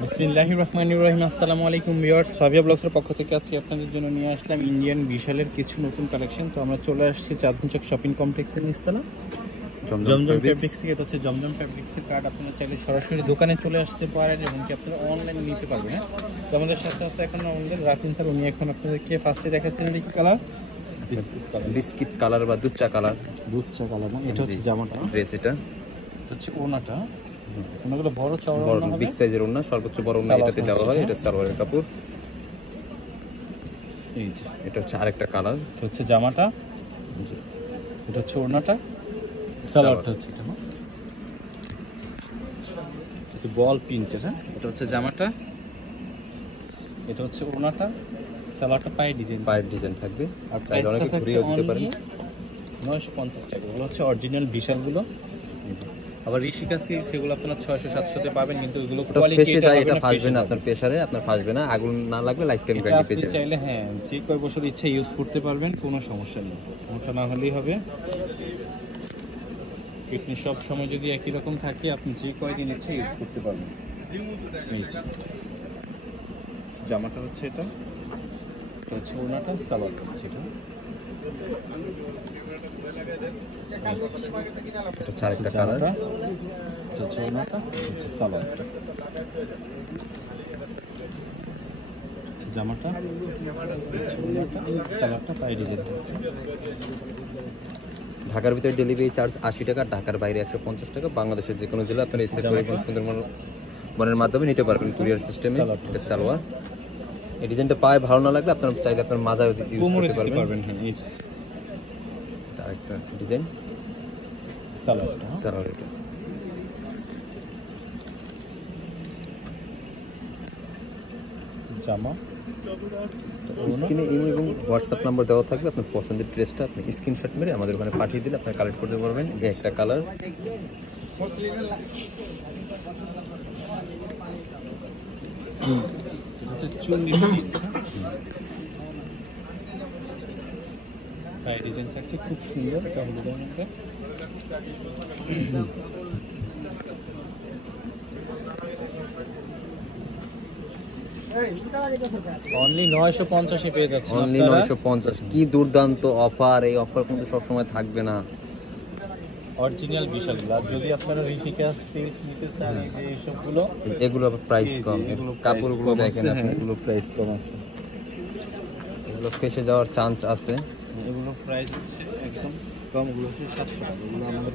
বিসমিল্লাহির রহমানির রহিম। আসসালামু আলাইকুম ভিউয়ার্স, ফাবিয়া ব্লগসের পক্ষ থেকে আজকে আপনাদের জন্য নিয়ে আসলাম ইন্ডিয়ান বিশালের কিছু নতুন কালেকশন। তো আমরা চলে আসছি চাঁদনি শপিং কমপ্লেক্সের নিচতলা জমজম ফেব্রিক্স থেকে। এটা হচ্ছে জমজম ফেব্রিক্সের কার্ড। আপনারা চাইলে সরাসরি দোকানে চলে আসতে পারেন এবং কি আপনারা অনলাইনে নিতে পারবেন। হ্যাঁ, তো আমাদের সাথে আছে এখন আমাদের রাফিন স্যার। উনি এখন আপনাদেরকে ফার্স্টে দেখাচ্ছেন কি কালার, বিস্কিট কালার বা দুধচা কালার। দুধচা কালার না, এটা হচ্ছে জামাটা, ড্রেস এটা হচ্ছে ওনাটা। ওনাগুলো বড় চওড়া বড় ওনা হবে, বিগ সাইজের ওনা, সর্বোচ্চ বড় ওনা এটাতে দেওয়া হয়। এটা সালোয়ারের কাপড়। এই যে এটা হচ্ছে আরেকটা কালার, এটা হচ্ছে জামাটা, এটা হচ্ছে ওড়নাটা, সালোয়ারটা হচ্ছে এটা না, এটা হচ্ছে বল প্রিন্টের। হ্যাঁ, এটা হচ্ছে জামাটা, এটা হচ্ছে ওড়নাটা, সালোয়ারটা পায়ের ডিজাইন থাকবে। আর চাইলে অনেকে ঘুরিয়ে দিতে পারেন। 950 টাকা। এগুলো হচ্ছে অরিজিনাল বিশালগুলো। আবার ঋষিকা সিল্ক সেগুলো আপনারা 600-700 পাবেন, কিন্তু এগুলো কোয়ালিটি এটা ফাসবে না, আপনার প্রেসারে আপনার ফাসবে না। আগুন না লাগলে লাইফ টাইম গ্যারান্টি পেয়ে যাবেন। চাইলে হ্যাঁ যে কয় বছর ইচ্ছা ইউজ করতে পারবেন, কোনো সমস্যা নেই। ওটা না হলেই হবে। ফিটনেস সব সময় যদি একই রকম থাকে, আপনি যে কয়দিন ইচ্ছা ইউজ করতে পারবেন। এই যে জামাটা হচ্ছে এটা, এটা হচ্ছে ওড়নাটা, সালোয়ারটা হচ্ছে এটা। এটা হচ্ছে আরেকটা কালার, এটা হচ্ছে ওড়নাটা, এটা হচ্ছে সালোয়ারটা, হচ্ছে জামাটা, হচ্ছে ওড়নাটা, সালোয়ারটা পায়ে ডিজাইন হচ্ছে। ঢাকার ভিতরে ডেলিভারি চার্জ 80 টাকা, ঢাকার বাইরে 150 টাকা। বাংলাদেশের যে কোনো জেলা আপনারা এসে এবং সুন্দরবনের মাধ্যমে নিতে পারবেন কুরিয়ার সিস্টেমে। এটা সালোয়ার। এই ডিজাইনটা পায়ে ভালো না লাগলে আপনারা চাইলে আপনার মাজার ইউজ করতে পারবেন। হ্যাঁ, এই যে এটা আরেকটা ডিজাইন, সালোয়ার। এটা জামা। স্ক্রিনে ইমো এবং হোয়াটসঅ্যাপ নাম্বার দেওয়া থাকবে। আপনার পছন্দের ড্রেসটা আপনি স্ক্রিনশট মেরে আমাদের ওখানে পাঠিয়ে দিলে আপনি কালেক্ট করতে পারবেন। এই একটা কালার, ডিজাইন থাকছে খুব সুন্দর। এটা হলুদের মধ্যে অনলি 950 পেয়ে যাচ্ছে। অনলি 950। কি দুর্দান্ত অফার! এই অফার কিন্তু সবসময় থাকবে না। অরিজিনাল বিশাল গ্লাস। যদি আপনারা ঋষিকা সিল্ক নিতে চান, এই যে এসবগুলো, এগুলো প্রাইস কম। কাপড়গুলো দেখেন আপনি, এগুলো প্রাইস কম আছে, এগুলো ফেসে যাওয়ার চান্স আছে। এগুলো প্রাইস হচ্ছে একদম কম। এগুলো হচ্ছে 700 টাকা। এগুলো আমাদের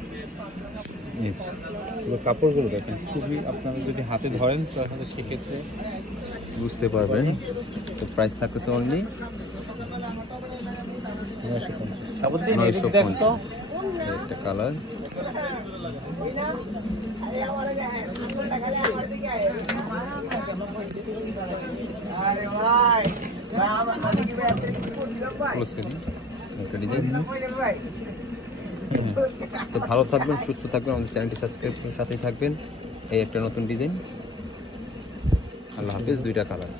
এগুলো কাপড়গুলো দেখেন খুবই, আপনারা যদি হাতে ধরেন তাহলে সেক্ষেত্রে বুঝতে পারবেন। তো প্রাইস থাকতেছে অনলি 950। একটা কালার, একটা ডিজাইন। তো ভালো থাকবেন, সুস্থ থাকবেন, আমাদের চ্যানেলটি সাবস্ক্রাইব করে সাথেই থাকবেন। এই একটা নতুন ডিজাইন। আল্লাহ হাফেজ। দুইটা কালার।